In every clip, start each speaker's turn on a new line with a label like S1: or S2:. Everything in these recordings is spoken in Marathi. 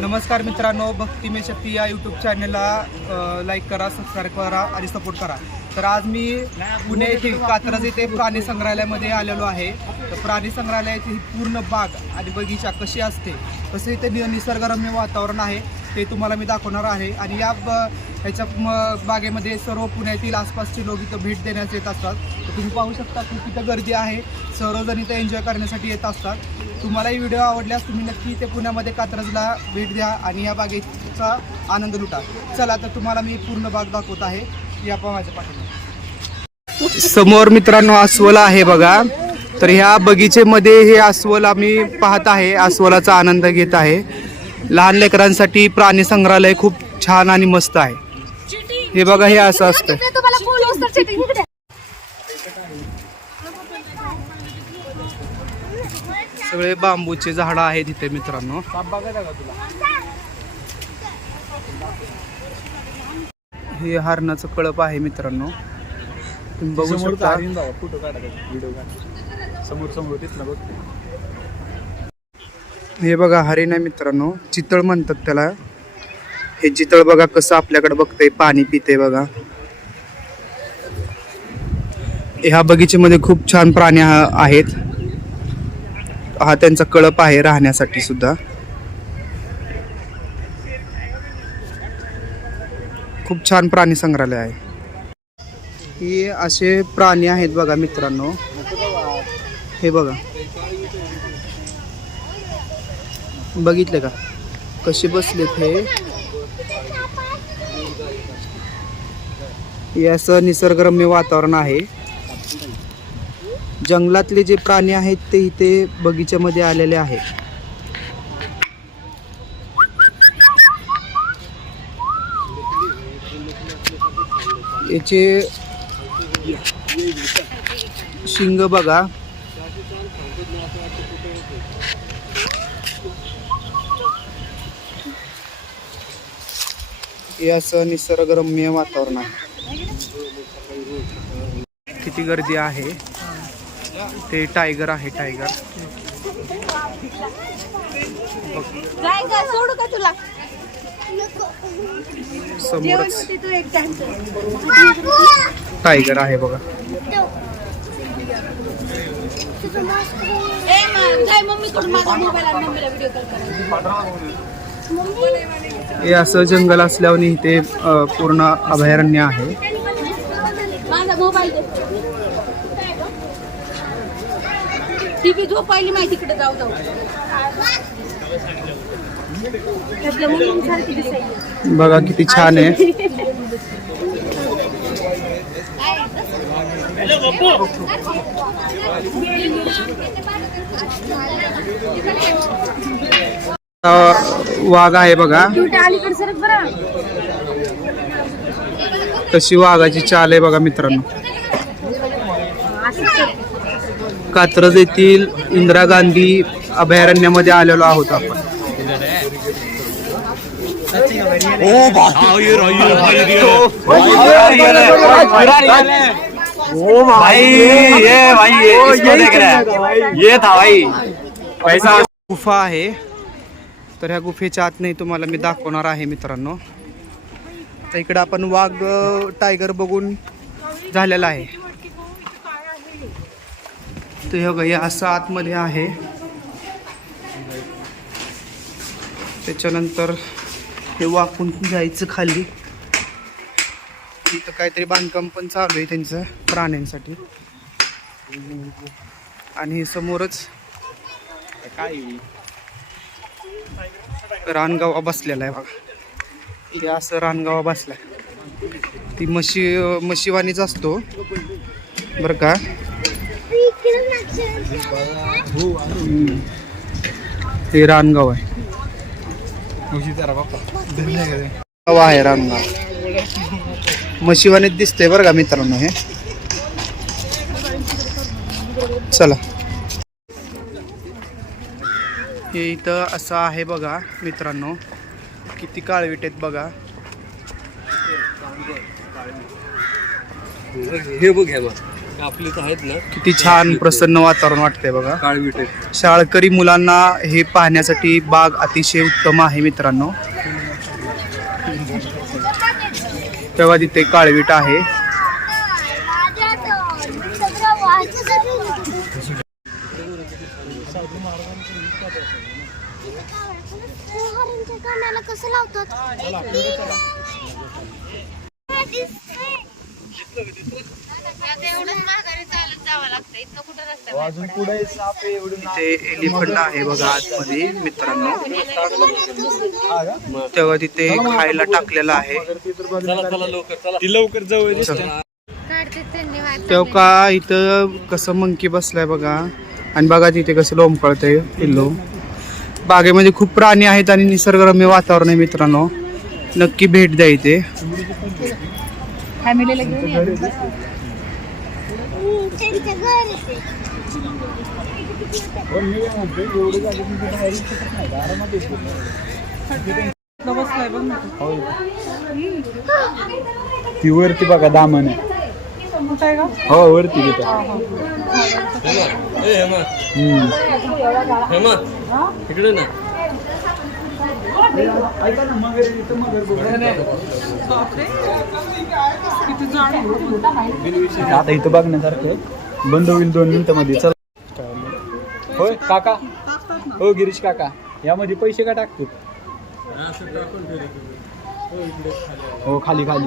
S1: नमस्कार मित्रांनो भक्ती मे शक्ती या यूट्यूब चॅनलला लाईक करा सबस्क्राईब करा आणि सपोर्ट करा. तर आज मी पुणे येथील कात्रज येथे प्राणी संग्रहालयामध्ये आलेलो आहे. तर प्राणी संग्रहालयाची ही पूर्ण बाग आणि बगीचा कशी असते तसे इथे निसर्गरम्य वातावरण आहे ते तुम्हाला मी दाखवणार आहे. आणि या ह्याच्या म- बागेमध्ये सर्व पुण्यातील आसपासचे लोक इथं भेट देण्यास येत असतात. तुम्ही पाहू शकता की तिथं गर्दी आहे. सर्वजण इथं एन्जॉय करण्यासाठी येत असतात. तुम्हाला ही व्हिडिओ आवडल्यास तुम्ही नक्की इथे पुण्यामध्ये कात्रजला भेट द्या आणि या बागेचा आनंद लुटा. चला तर तुम्हाला मी पूर्ण बाग दाखवत आहे. या पण माझ्या पाठीमागे. समोर मित्रांनो अस्वल आहे बघा. तर ह्या बगीचेमध्ये हे अस्वल आम्ही पाहत आहे. अस्वलाचा आनंद घेत आहे. लहान लेकरांसाठी प्राणी संग्रहालय खूप छान आणि मस्त आहे. हे बघा हे असं असतं
S2: तुम्हाला फोन उचल चिटिंग इकडे
S1: सगळे बांबूचे झाडं आहेत इथे मित्रांनो. हे हरणाचं कळप आहे मित्रांनो. तुम्ही बघू शकता.
S3: फोटो समोर समोर
S1: हे बघा हरिण आहे मित्रांनो. चितळ म्हणतात त्याला. हे चितळ बघा कसं आपल्याकडे बघतंय पाणी पिते बघा. ह्या बगीचेमध्ये खूप छान प्राणी हा- आहेत. हा त्यांचा कळप आहे राहण्यासाठी सुद्धा. खूप छान प्राणी संग्रहालय आहे. हे असे प्राणी आहेत बघा मित्रांनो. हे बघा. बघितले का? कसे बसलेत हे? हे असं निसर्गरम्य वातावरण आहे. जंगलातले जे प्राणी आहेत ते इथे बगीच्यामध्ये आलेले आहेत. याचे शिंग बघा. हे असं निसर्गरम्य वातावरण आहे. किती गर्दी आहे. ते टायगर आहे टायगर.
S2: सोडू का तुला?
S1: समोरच टायगर आहे बघा. हे असं जंगल असल्यावर इथे पूर्ण अभयारण्य आहे.
S2: दे टीव्ही झोपायली माहिती तिकडे जाऊ जाऊ.
S1: बघा किती छान आहे. अ, वाघ आहे बघा.
S2: कुठे अलीकडे सरक बरं.
S1: तशी वाघाची चाल आहे बघा मित्रांनो
S2: असंच कर.
S1: कात्रज येथील इंदिरा गांधी अभयारण्यामध्ये आलेलो आहोत आपण.
S3: ओ भाई ये भाई ये इसको देख रहा है ये था भाई पैसा
S1: गुफा आहे. तर ह्या गुफेच्या आत नाही तुम्हाला मी दाखवणार आहे मित्रांनो. तर इकडे आपण वाघ टायगर बघून झालेला आहे. तर हे बघा हे असं आतमध्ये आहे. त्याच्यानंतर हे वाकून जायचं खाली. इथं काहीतरी बांधकाम पण चालू आहे त्यांचं प्राण्यांसाठी. आणि समोरच
S3: काय
S1: रानगावा बसलेला आहे बघा. हे असं रानगावा बसला ती म्हशी म्हशीवाणीच असतो. बरं का? हे रानगाव आहे. गाव आहे रानगाव. म्हशीवाणीच दिसतंय बरं का मित्रांनो हे. चला. हे इथं असं आहे बघा मित्रांनो. किती काळवीट आहेत बघा.
S3: हे बघ हे बघ. आपली आहेत ना.
S1: किती छान प्रसन्न वातावरण वाटतंय बघा.
S3: काळवीट
S1: शाळकरी मुलांना हे पाहण्यासाठी बाग अतिशय उत्तम आहे मित्रांनो. तेव्हा तिथे काळवीट आहे.
S4: कसं लावतात
S1: तिथे एलिफंट आहे बघा आतमध्ये मित्रांनो. तेव्हा तिथे खायला टाकलेलं आहे.
S3: ती लवकर जवळ
S4: काढते धन्यवाद.
S1: तेव्हा का इथं कसं मंकी बसलाय बघा. आणि बघा तिथे कसं लोंबकळतंय पिल्लू. बागेमध्ये खूप प्राणी आहेत आणि निसर्गरम्य वातावरण आहे मित्रांनो. नक्की भेट द्या इथे.
S4: त्यांच्या ते.
S5: ती वरती बघा दामन आहे. हो वरती तिथं. हम्म.
S3: इकडे ना.
S5: आता इथं बघण्यासारखं आहे. बंद होईल दोन मिनिटांमध्ये. चल. होय काका. हो गिरीश काका. यामध्ये पैसे का टाकतो हो खाली खाली.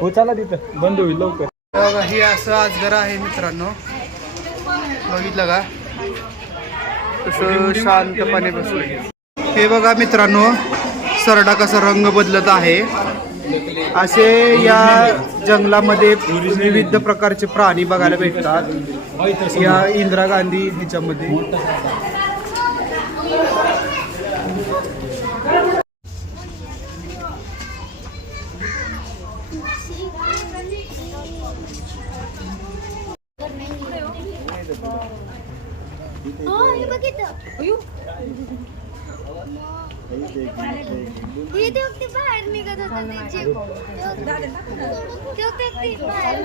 S5: हो चला तिथं. बंद होईल लवकर.
S1: हे असं आज घर आहे मित्रांनो. बघितलं का? तसं शांतपणे बसलं हे बघा मित्रांनो सरडा कसा रंग बदलत आहे. असे या जंगलामध्ये विविध प्रकारचे प्राणी बघायला भेटतात. या इंदिरा गांधी ह्याच्यामध्ये
S4: हो, हे बघ इथं. हे ते बाहेर निघत होतं ते जीव. ते- ते- ते बाहेर